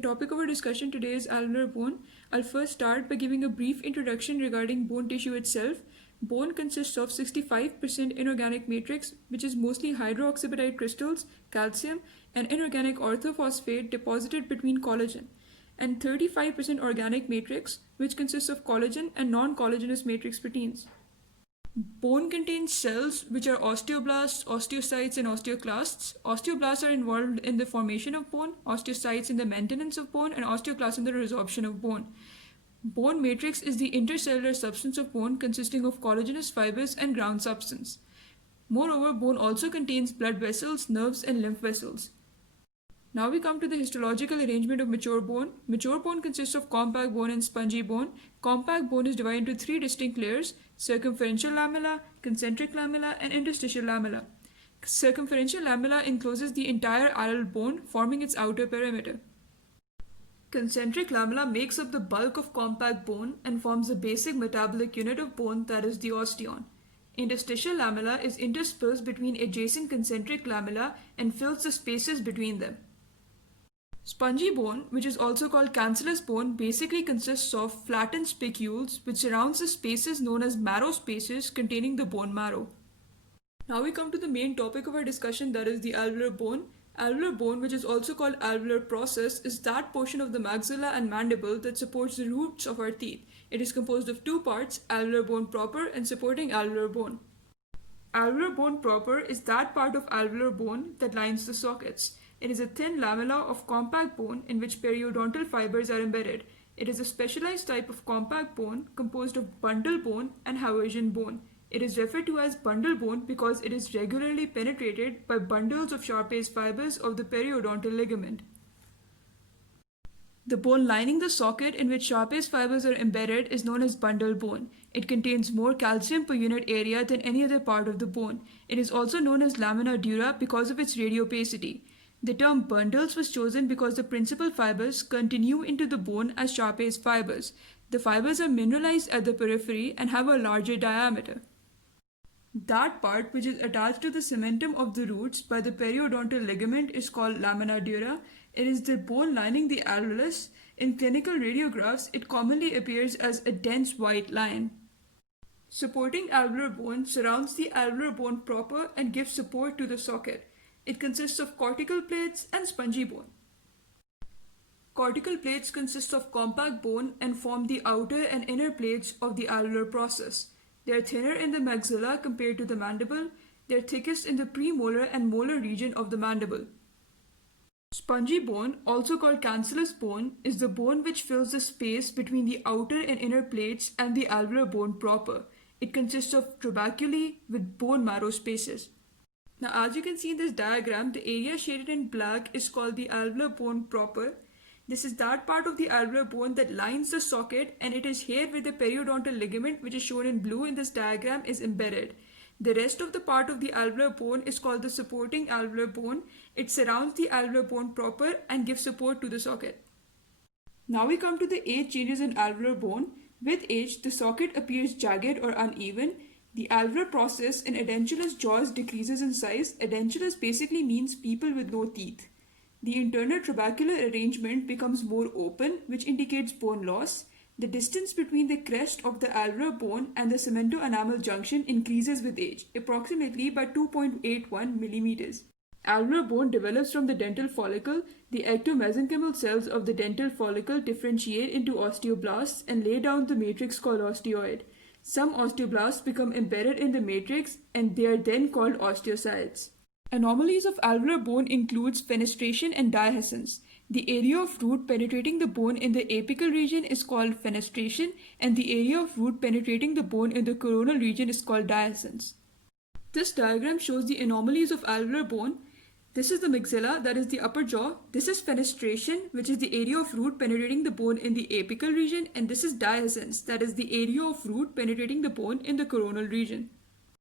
The topic of our discussion today is alveolar bone. I'll first start by giving a brief introduction regarding bone tissue itself. Bone consists of 65% inorganic matrix, which is mostly hydroxyapatite crystals, calcium, and inorganic orthophosphate deposited between collagen, and 35% organic matrix, which consists of collagen and non-collagenous matrix proteins. Bone contains cells which are osteoblasts, osteocytes, and osteoclasts. Osteoblasts are involved in the formation of bone, osteocytes in the maintenance of bone, and osteoclasts in the resorption of bone. Bone matrix is the intercellular substance of bone consisting of collagenous fibers and ground substance. Moreover, bone also contains blood vessels, nerves, and lymph vessels. Now we come to the histological arrangement of mature bone. Mature bone consists of compact bone and spongy bone. Compact bone is divided into three distinct layers: circumferential lamella, concentric lamella, and interstitial lamella. Circumferential lamella encloses the entire aral bone, forming its outer perimeter. Concentric lamella makes up the bulk of compact bone and forms the basic metabolic unit of bone, that is the osteon. Interstitial lamella is interspersed between adjacent concentric lamella and fills the spaces between them. Spongy bone, which is also called cancellous bone, basically consists of flattened spicules which surrounds the spaces known as marrow spaces containing the bone marrow. Now we come to the main topic of our discussion, that is the alveolar bone. Alveolar bone, which is also called alveolar process, is that portion of the maxilla and mandible that supports the roots of our teeth. It is composed of two parts, alveolar bone proper and supporting alveolar bone. Alveolar bone proper is that part of alveolar bone that lines the sockets. It is a thin lamella of compact bone in which periodontal fibers are embedded. It is a specialized type of compact bone composed of bundle bone and Haversian bone. It is referred to as bundle bone because it is regularly penetrated by bundles of Sharpey's fibers of the periodontal ligament. The bone lining the socket in which Sharpey's fibers are embedded is known as bundle bone. It contains more calcium per unit area than any other part of the bone. It is also known as lamina dura because of its radiopacity. The term bundles was chosen because the principal fibers continue into the bone as Sharpey's fibers. The fibers are mineralized at the periphery and have a larger diameter. That part which is attached to the cementum of the roots by the periodontal ligament is called lamina dura. It is the bone lining the alveolus. In clinical radiographs, it commonly appears as a dense white line. Supporting alveolar bone surrounds the alveolar bone proper and gives support to the socket. It consists of cortical plates and spongy bone. Cortical plates consist of compact bone and form the outer and inner plates of the alveolar process. They are thinner in the maxilla compared to the mandible. They are thickest in the premolar and molar region of the mandible. Spongy bone, also called cancellous bone, is the bone which fills the space between the outer and inner plates and the alveolar bone proper. It consists of trabeculae with bone marrow spaces. Now, as you can see in this diagram, the area shaded in black is called the alveolar bone proper. This is that part of the alveolar bone that lines the socket, and it is here where the periodontal ligament, which is shown in blue in this diagram, is embedded. The rest of the part of the alveolar bone is called the supporting alveolar bone. It surrounds the alveolar bone proper and gives support to the socket. Now we come to the age changes in alveolar bone. With age, the socket appears jagged or uneven. The alveolar process in edentulous jaws decreases in size. Edentulous basically means people with no teeth. The internal trabecular arrangement becomes more open, which indicates bone loss. The distance between the crest of the alveolar bone and the cemento-enamel junction increases with age, approximately by 2.81 millimeters. Alveolar bone develops from the dental follicle. The ectomesenchymal cells of the dental follicle differentiate into osteoblasts and lay down the matrix called osteoid. Some osteoblasts become embedded in the matrix and they are then called osteocytes. Anomalies of alveolar bone includes fenestration and dehiscence. The area of root penetrating the bone in the apical region is called fenestration, and the area of root penetrating the bone in the coronal region is called dehiscence. This diagram shows the anomalies of alveolar bone. This is the maxilla, that is the upper jaw. This is fenestration, which is the area of root penetrating the bone in the apical region, and this is dehiscence, that is the area of root penetrating the bone in the coronal region.